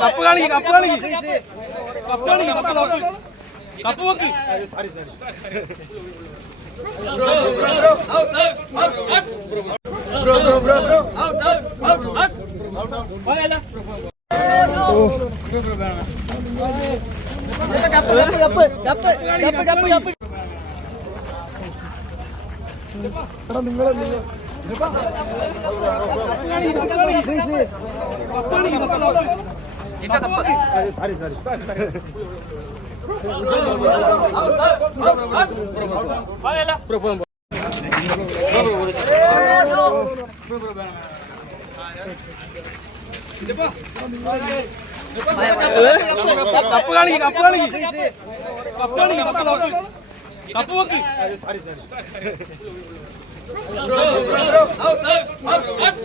Cup കാണിക്ക് cup കാണിക്ക് cup കാണിക്ക് കപ്പ് നോക്ക് കപ്പ് നോക്ക് കപ്പ് കാണിക്ക് കപ്പ് നോക്ക് കപ്പ് കാണിക്ക് കപ്പ് കാണിക്ക് കപ്പ് കാണിക്ക് കപ്പ് നോക്ക് കപ്പ് നോക്ക് oh, oh, oh, out, out.